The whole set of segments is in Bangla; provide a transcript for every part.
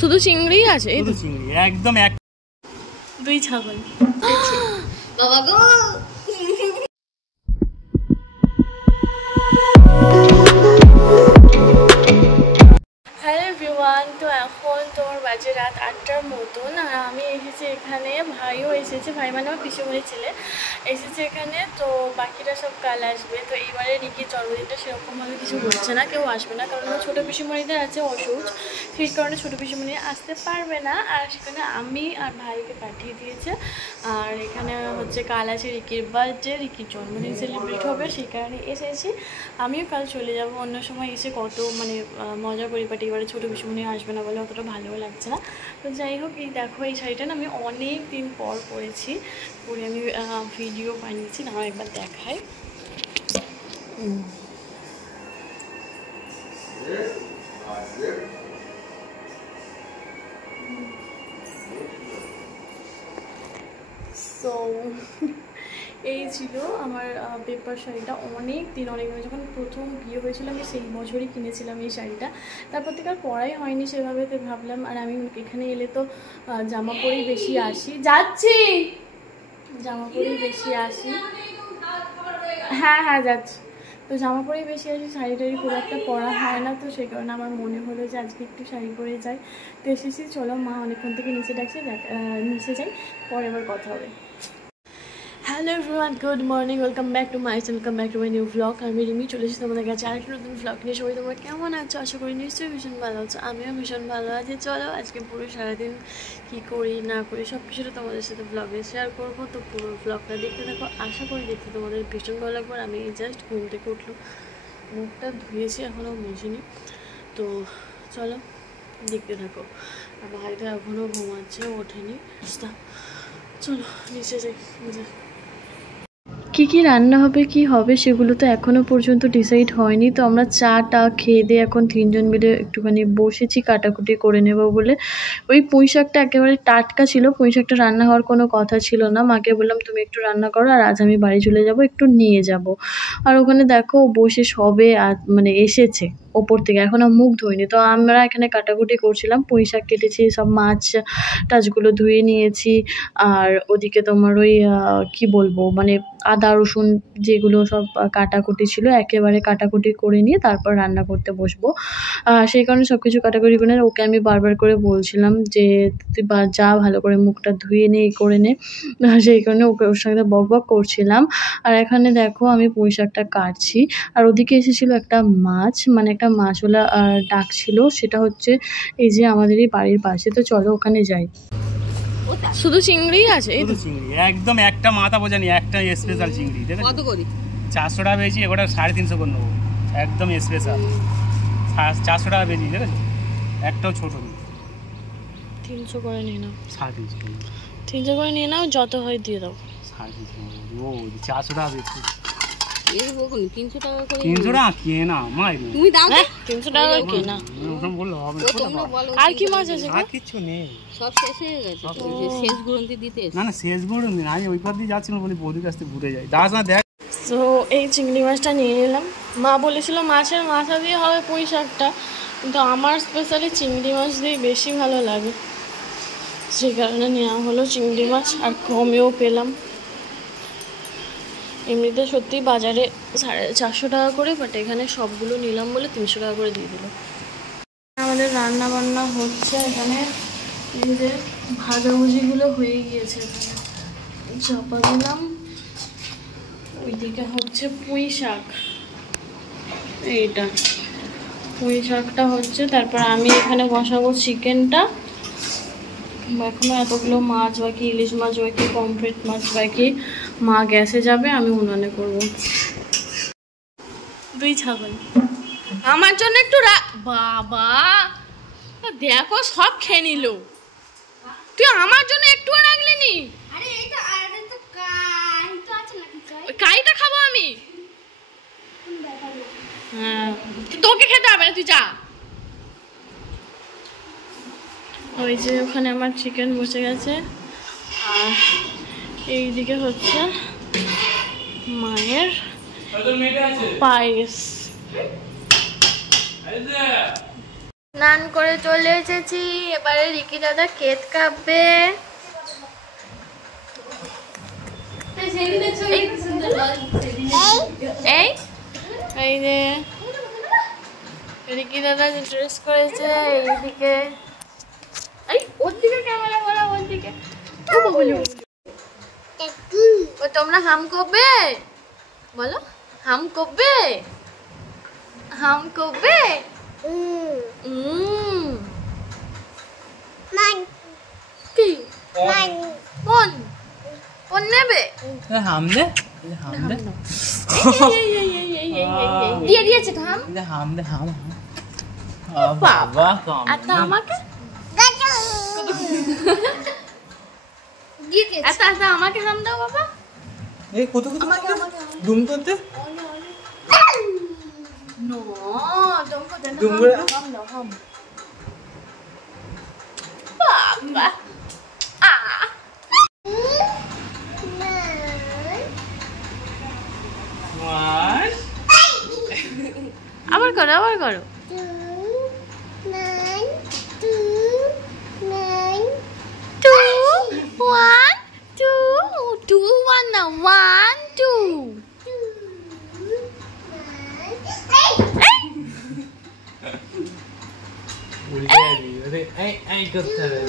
শুধু চিংড়ি আছে, শুধু চিংড়ি একদম এক দুই ছাগল। বাবা গো হ্যালো এভরিওয়ান, তো এখন তোমার বাজে রাত 8টার মতন, আর আমি এসেছি এখানে, ভাইও এসেছে, ভাই মানে আমার পিসিমণির ছেলে এসেছে এখানে। তো বাকিরা সব কাল আসবে। তো এইবারে রিকির জন্মদিনটা সেরকমভাবে কিছু হচ্ছে না, কেউ আসবে না, কারণ আমার ছোটো পিসিমণিদের আছে অসুখ, সেই কারণে ছোটো পিসিমণি আসতে পারবে না। আর সেখানে আমি আর ভাইকে পাঠিয়ে দিয়েছে। আর এখানে হচ্ছে কাল আছে রিকির বার্থডে, রিকির জন্মদিন সেলিব্রেট হবে, সেই কারণে এসেছি। আমিও কাল চলে যাব, অন্য সময় এসে কত মানে মজা করি, বাট এবারে ছোটো পিসিমণি আসবে না বলে অতটা ভালোও লাগছে না। তো যাই হোক, এই দেখো এই শাড়িটা না আমি অনেক দিন পর পরেছি, পরে আমি ভিডিও বানিয়েছি, না একবার দেখাই। সো এই ছিল আমার পেপার শাড়িটা, অনেক দিন যখন প্রথম বিয়ে হয়েছিল আমি সেই বছরই কিনেছিলাম এই শাড়িটা। তারপর থেকে আর পরাই হয়নি সেভাবে, তো ভাবলাম, আর আমি এখানে এলে তো জামা পরেই বেশি আসি, যাচ্ছি জামা পরেই বেশি আসি, হ্যাঁ হ্যাঁ যাচ্ছি। তো জামা পরেই বেশি আসি, শাড়ি টাড়ি খুব একটা পরা হয় না, তো সেই কারণে আমার মনে হলো যে আজকে একটু শাড়ি পরে যাই। তো এসেছি, চলো মা অনেকক্ষণ থেকে নিচে ডাকছে, নিচে যাই, পরে আবার কথা হবে। Hello everyone, good morning, welcome back to my channel, welcome back to my new blog. আমি রিমি চলে এসেছি তোমাদের কাছে আরেকটা নতুন ব্লগ নিয়ে। সবাই তোমরা কেমন আছো? আশা করি নিশ্চয়ই ভীষণ ভালো আছো, আমিও ভীষণ ভালো আছি। চলো আজকে পুরো সারাদিন কী করি না করি সব কিছুটা তোমাদের সাথে ব্লগে শেয়ার করবো। তো পুরো ব্লগটা দেখতে থাকো, আশা করি দেখতে তোমাদের ভীষণ ভালো লাগবে। আমি জাস্ট ঘুম থেকে উঠলো, মুখটা ধুয়েছি, এখনও মুছিনি। তো চলো দেখতে থাকো। আর ভাই তো এখনও ঘুমাচ্ছে, ওঠেনি। চলো নিচে যাই। কী কী রান্না হবে কি হবে সেগুলো তো এখনও পর্যন্ত ডিসাইড হয়নি। তো আমরা চাটা খেয়ে দিয়ে এখন তিনজন মিলে একটুখানি বসেছি কাটাকুটি করে নেব বলে। ওই পুঁই শাকটা একেবারে টাটকা ছিল, পুঁই শাকটা রান্না হওয়ার কোনো কথা ছিল না। মাকে বললাম তুমি একটু রান্না করো, আর আজ আমি বাড়ি চলে যাব, একটু নিয়ে যাব। আর ওখানে দেখো বসে সবে মানে এসেছে ওপর থেকে, এখনও মুখ ধুইনি। তো আমরা এখানে কাটাকুটি করছিলাম, পুঁই শাক কেটেছি, সব মাছ টাছগুলো ধুয়ে নিয়েছি। আর ওদিকে তোমার ওই কী বলবো, মানে আদা রসুন যেগুলো সব কাটাকুটি ছিল একেবারে কাটাকুটি করে নিয়ে তারপর রান্না করতে বসবো। সেই কারণে সব কিছু কাটাকুটি করে ওকে আমি বারবার করে বলছিলাম যে তুই যা ভালো করে মুখটা ধুয়ে নে, করে নে। সেই কারণে ওকে ওর সঙ্গে বক করছিলাম। আর এখানে দেখো আমি পুঁই শাকটা কাটছি, আর ওদিকে এসেছিলো একটা মাছ, মানে একটা মাছওয়ালা ডাকছিল, সেটা হচ্ছে এই যে আমাদেরই বাড়ির পাশে। তো চলো ওখানে যাই। শুধু চিংড়ি আছে, শুধু চিংড়ি একদম একটা মাথা বোঝানি, একটা স্পেশাল চিংড়ি। দেখো কত করে? 400 টাকা পেয়েছি, ওটা 350 করে নেবো, একদম স্পেশাল 400 টাকা পেয়েছি। দেখেছো, একটাও ছোট নেই। 300 করে নিয়ে নাও, 350 300 করে নিয়ে নাও, যত হয় দিয়ে দাও। 350 ও 400 টাকা পেয়েছি। 300 টাকা করে 300 টাকা কেনা মা, তুমি দাও। 300 টাকা কেনা, বললো হবে। আর কি মাছ আছে? আর কিছু নেই, সব শেষ হয়ে গেছে। শেষ গুড়ন্তি দিতে না না, শেষ গুড়ন্তি না, আমি ওই পথ দিয়ে যাচ্ছিলাম, বলি বৌদির কাছ থেকে ঘুরে যাই, দাস না দেখ। তো এই চিংড়ি মাছটা নিয়ে নিলাম। মা বলেছিল মাছের মাথা দিয়ে হবে পুঁই শাকটা, কিন্তু আমার স্পেশালি চিংড়ি মাছ দিয়ে বেশি ভালো লাগে, সেই কারণে নেওয়া হলো চিংড়ি মাছ। আর কমেও পেলাম, এমনিতে সত্যি বাজারে 450 টাকা করে, বাট এখানে সবগুলো নিলাম বলে 300 টাকা করে দিয়ে দিল। আমাদের রান্না বান্না হচ্ছে এখানে, এই যে ভাজাভুজিগুলো হয়ে গিয়েছে, এখানে চাপা দিলাম। ওইদিকে হচ্ছে পুঁই শাক, এইটা পুঁই শাকটা হচ্ছে। তারপর আমি এখানে বসাবো চিকেনটা। এখনো এতগুলো মাছ বাকি, ইলিশ মাছ বাকি, পমফ্রেট মাছ বাকি। মা গ্যাসে যাবে, আমি উনানে করব। দুই ছাগল আমার জন্য একটু বাবা দেখো সব খেয়ে নিল, তুই আমার জন্য একটু রাখলি নি? কাইটা খাবো আমি, হ্যাঁ তোকে খেতে হবে না, তুই যা। ওই যে ওখানে আমার চিকেন বসে গেছে, আর এইদিকে হচ্ছে মায়ের পায়েস। স্নান করে চলে এসেছি, এবারে রিকি দাদা কেক কাটবে। এই যে রিকি দাদা ড্রেস করেছে, এইদিকে ওর দিকে ক্যামেরা করা, ওর দিকে। তোমরা হাম কবে বলো, হাম কবে, হাম কবে? কি কোন কোন নেবে? হাম দে, হাম দে, দিয়ে দিয়েছে তো হাম। হাম দে, হাম বাবা কম। আচ্ছা আমাকে আচ্ছা আচ্ছা আমাকে হাম দাও বাবা। এই কত কত দুম করতে নো দম করতে না, দুম করে হাম দাও হাম। বাবা আবার করো, আবার করো। 1 না 1 2 উল্টে দি আরে এই করতে হবে।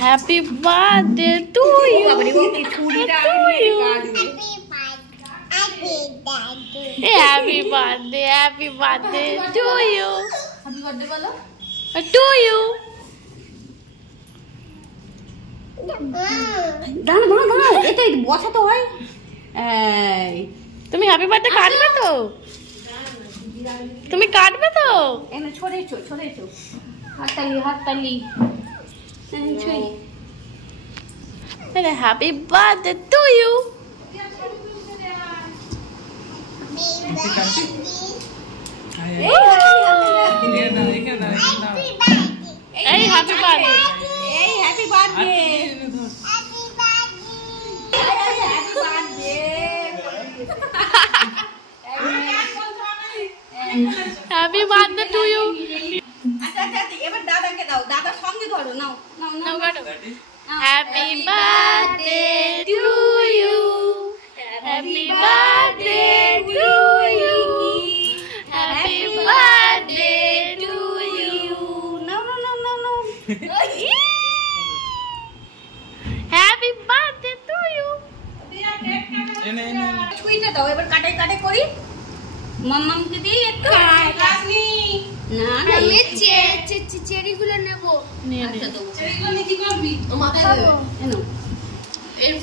Happy birthday to you, happy birthday to you, happy birthday বলো টু ইউ। দাঁড়া দাঁড়া দাঁড়া, এটা বসাতে হয়। এই তুমি হ্যাপি বার্থডে কাটবে তো? তুমি কাটবে তো? এনে ছড়েছো ছড়েছো, হাততালি হাততালি। Happy birthday to you. এই হ্যাপি বার্থডে, এই happy birthday, happy birthday to you. আচ্ছা আচ্ছা এবার দাদাকে দাও, দাদার সঙ্গে ধরো, নাও নাও নাও। Happy birthday to you, happy birthday to you, happy birthday to you. নাও নাও নাও নাও। Happy birthday to you. ছুঁইটা দাও, এবার কাটাই কাটাই করি। মাম্মামকে দিই একটু। না না চেরিগুলো নেব, নিয়ে নে। চেরিগুলো নিয়ে কি করবি? ও মাথায় দেবে। এনো এর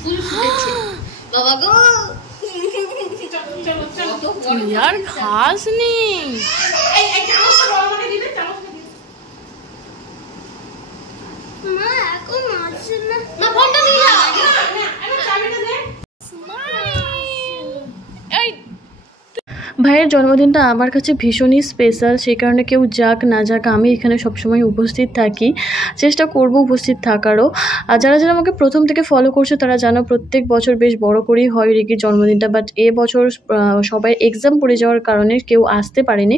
ফুল ফুটেছে বাবা গো। চলো চলো চলো, यार खास नहीं। এই এই চামচটা বড় আমাকে দিবে, চামচটা দিবে। মা এখন আসছে না, না ফোনটা দিয়ে দাও। এবার চাবিটা দে। এই ভাইয়ের জন্মদিনটা আমার কাছে ভীষণই স্পেশাল, সেই কারণে কেউ যাক না যাক আমি এখানে সবসময় উপস্থিত থাকি, চেষ্টা করব উপস্থিত থাকারও। আর যারা যারা আমাকে প্রথম থেকে ফলো করছে তারা জানো প্রত্যেক বছর বেশ বড় করেই হয় রিকির জন্মদিনটা, বাট এবছর সবাই এক্সাম পড়ে যাওয়ার কারণে কেউ আসতে পারেনি,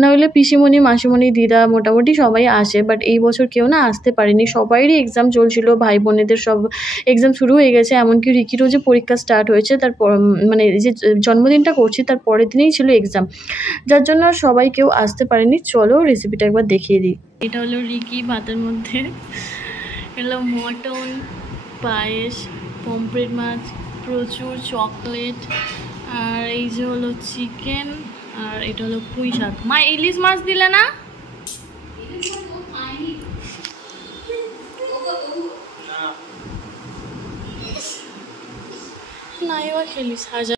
নাহলে পিসিমণি মাসিমণি দিদা মোটামুটি সবাই আসে, বাট এই বছর কেউ না আসতে পারেনি। সবাইরই এক্সাম চলছিল, ভাই বোনেদের সব এক্সাম শুরু হয়ে গেছে, এমনকি রিকিরও যে পরীক্ষা স্টার্ট হয়েছে তারপর মানে যে জন্মদিনটা করছি তার পরের দিনেই ছিল এক্সাম, যার জন্য সবাই কেউ আসতে পারেনি। চলো রেসিপিটা একবার দেখিয়ে দিই। এটা হলো রিকি ভাতের মধ্যে, এলো মটন, পায়েস, পমফ্রেট মাছ, প্রচুর চকলেট, আর এই যে হলো চিকেন, আর এটা হলো পুঁই শাক। মা ইলিশ মাছ দিলে না? না এবার খেলিস হাজার।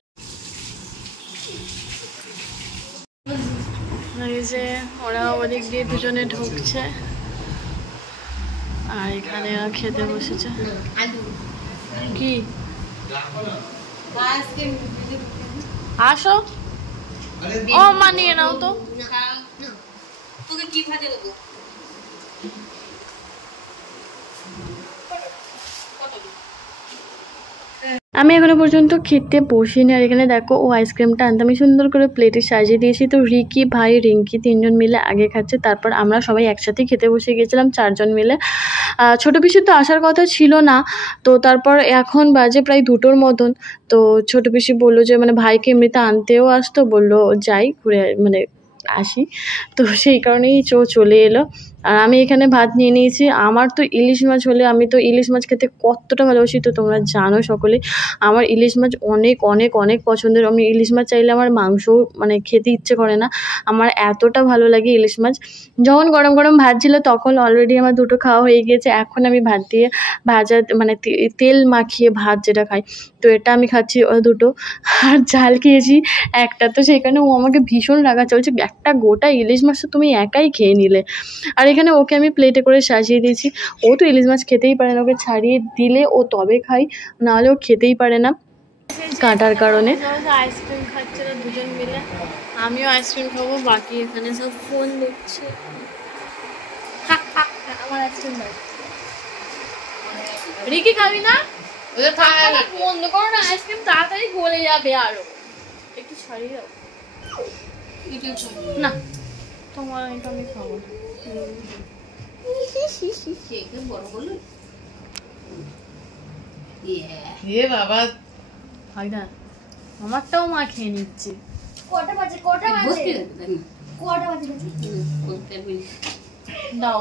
এই যে ওরা ওদিক দিয়ে দুজনে ঢুকছে আর এখানে খেতে বসেছে। কি আসো, ও মা নিয়ে নাও তো। তোকে কি ভাজা দেবো? আমি এখনো পর্যন্ত খেতে বসিনি। আর এখানে দেখো ও আইসক্রিমটা আনতে আমি সুন্দর করে প্লেটে সাজিয়ে দিয়েছি। তো রিকি, ভাই, রিঙ্কি 3 জন মিলে আগে খাচ্ছে, তারপর আমরা সবাই একসাথেই খেতে বসে গেছিলাম 4 জন মিলে। ছোট পিসির তো আসার কথা ছিল না, তো তারপর এখন বাজে প্রায় 2টোর মতন। তো ছোট পিসি বললো যে মানে ভাইকে এমনিতে আনতেও আসতো, বললো যাই ঘুরে মানে আসি, তো সেই কারণেই চলে এলো। আর আমি এখানে ভাত নিয়ে নিয়েছি। আমার তো ইলিশ মাছ হলে, আমি তো ইলিশ মাছ খেতে কতটা ভালোবাসি তো তোমরা জানো সকলে। আমার ইলিশ মাছ অনেক অনেক অনেক পছন্দের। আমি ইলিশ মাছ চাইলে আমার মাংসও মানে খেতে ইচ্ছে করে না, আমার এতটা ভালো লাগে ইলিশ মাছ। যখন গরম গরম ভাত ছিল তখন অলরেডি আমার 2টো খাওয়া হয়ে গিয়েছে। এখন আমি ভাত দিয়ে ভাজা মানে তেল মাখিয়ে ভাত যেটা খাই, তো এটা আমি খাচ্ছি 2টো। আর ঝাল খেয়েছি একটা, তো সেখানে ও আমাকে ভীষণ রাগা চলছে, একটা গোটা ইলিশ মাছ তো তুমি একাই খেয়ে নিলে। আর এখানে ওকে আমি প্লেটে করে সাজিয়ে দিয়েছি। ও তো ইলিশ মাছ খেতেই পারে না, ওকে ছাড়িয়ে দিলে ও তবে খাই, নাহলে ও খেতেই পারে না কাঁটার কারণে। আইসক্রিম খাচ্ছে না 2 জন মিলে, আমিও আইসক্রিম খাবো, বাকি এখানে সব ফোন দেখছে। আমার আইসক্রিম দাও। রিকি খাবি না? বন্ধ করো না, আইসক্রিম তাড়াতাড়ি গলে যাবে, আরো একটু ছাড়িয়ে দাও না, তোমার এটা আমি খাবো না। বাবা আমারটাও মা খেয়ে নিচ্ছে। দাও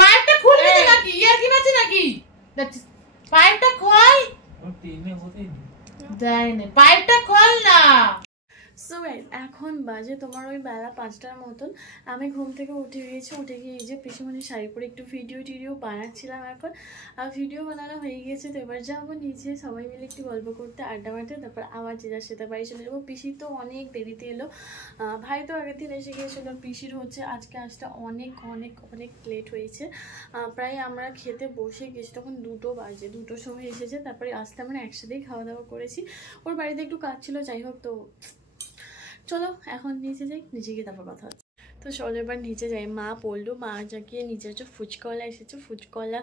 পাইপটা খুলবি নাকি? ইয়ার কি বাজে নাকি? পাইপটা খোল। দেয় না, পাইপটা খোল না। সো গাইস, এখন বাজে তোমার ওই বেলা 5টার মতন। আমি ঘুম থেকে উঠে গিয়েছি, উঠে গিয়ে এই যে পিসিমণির শাড়ি পরে একটু ভিডিও বানাচ্ছিলাম এখন। আর ভিডিও বানানো হয়ে গিয়েছে, তো এবার যাবো নিচে সবাই মিলে একটু গল্প করতে, আড্ডা মারতে, তারপর আবার যে যার সাথে বাড়ি চলে যাবো। পিসি তো অনেক দেরিতে এলো, ভাই তো আগের দিন এসে গিয়েছিল। পিসির হচ্ছে আজকে আসতে অনেক অনেক অনেক লেট হয়েছে। প্রায় আমরা খেতে বসে গেছি তখন 2টো বাজে, 2টোর সময় এসেছে। তারপরে আসতে আমরা একসাথেই খাওয়া দাওয়া করেছি। ওর বাড়িতে একটু কাজ ছিল, যাই হোক। তো চলো এখন নিচে যাই, নিচে গিয়ে তারপর কথা হচ্ছে। তো চলো এবার নিচে যাই। মা বললো, মা জাগিয়ে নিচে হচ্ছে ফুচকাওয়ালা এসেছে, ফুচকাওয়ালা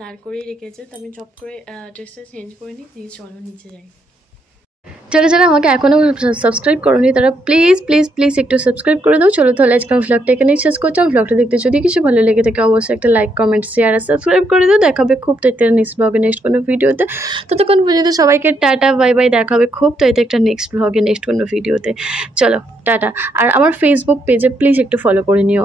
দাঁড় করেই রেখেছে। তো আমি চপ করে ড্রেসটা চেঞ্জ করে নিই, দিয়ে চলো নিচে যাই। যারা যারা আমাকে এখনও সাবস্ক্রাইব করোনি তারা প্লিজ প্লিজ প্লিজ একটু সাবস্ক্রাইব করে দাও। চলো তাহলে আজকে আমি ভ্লগটা এখানেই শেষ করছি। ভ্লগটা দেখতে যদি কিছু ভালো লেগে থাকে অবশ্যই একটা লাইক, কমেন্ট, শেয়ার আর সাবস্ক্রাইব করে দাও। দেখাবে খুব তাইতে নেক্সট ব্লগে, নেক্সট কোনো ভিডিওতে। ততক্ষণ পর্যন্ত সবাইকে টাটা বাই বাই, দেখাবে খুব তাইতে একটা নেক্সট ব্লগে, নেক্সট কোনো ভিডিওতে। চলো টাটা। আর আমার ফেসবুক পেজে প্লিজ একটু ফলো করে নিও।